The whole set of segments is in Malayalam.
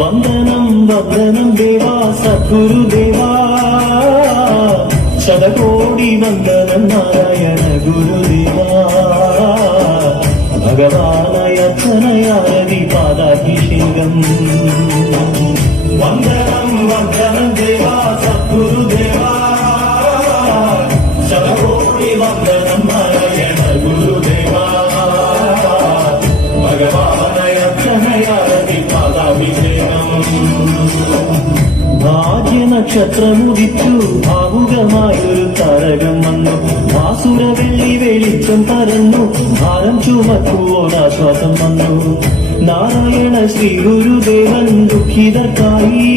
വന്ദനം വന്ദനം ദേവാ സദ്ഗുരുദേവാ ശതകോടി വന്ദനം നാരായണ ഗുരുദേവാ ഭഗവാനായ അച്ഛനയാരതി പാദാഭിഷേകം വന്ദനം വന്ദനം ദേവാ സദ്ഗുരുദേവാ ശതകോടി വന്ദനം നാരായണ ഗുരുദേവാ ഭഗവാനായ അച്ഛനയാരതി പാദാഭിഷേകം ഭാഗ്യനക്ഷത്രമുദിച്ചു ഭാവുകമായൊരു താരകം വന്നു വാസുര വെള്ളി വെളിച്ചം പരന്നു ഭാരം ചുമക്കുവോടാശ്വാസം വന്നു നാരായണ ശ്രീ ഗുരുദേവൻ ദുഃഖിതർക്കായി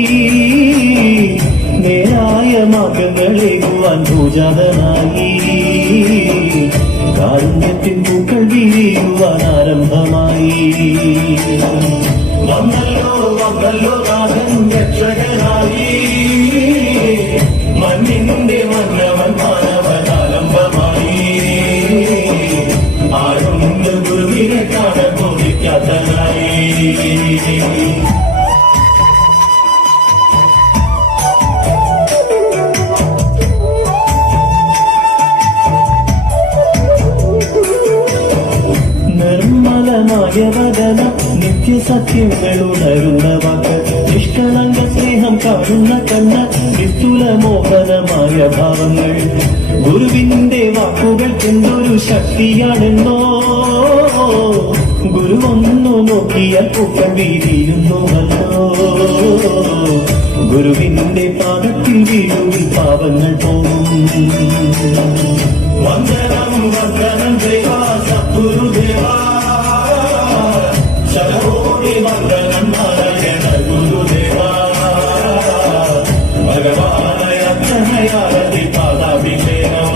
നേരായ മാർഗങ്ങളേകുവാൻ ഭൂജാതനായി കാരുണ്യത്തിൻ പൂക്കൾ വിരിയുവാൻ ആരംഭമായി വന്നല്ലോ വന്നല്ലോ നാഥൻ രക്ഷകനായി മണ്ണിന്റെ മന്നവൻ മാനവനാലംബമായി ആരും ഗുരുവിനെ കാണാൻ കൊതിക്കാത്തനായി നിർമ്മലനായവദന നിത്യസത്യങ്ങളുണരുന്ന വാക്ക് നിഷ്കളങ്ക സ്നേഹം കാണുന്ന കണ്ണ് നിസ്തുല മോഹനമായ ഭാവങ്ങൾ ഗുരുവിന്റെ വാക്കുകൾക്കെന്തൊരു ശക്തിയാണെന്നോ ഗുരുവൊന്നു നോക്കിയാൽ പൂക്കൾ വീതിയുന്നുവല്ലോ ഗുരുവിന്റെ പാദത്തിൽ വീഴുവിൽ പാപങ്ങൾ പോകും വന്ദനം വന്ദനം ദേവാ സദ്ഗുരുദേവാ ശതകോടി വന്ദനം നാരായണ ഗുരുദേവാ ഭഗവാനായ അച്ഛനയാരതി പാദാഭിഷേകം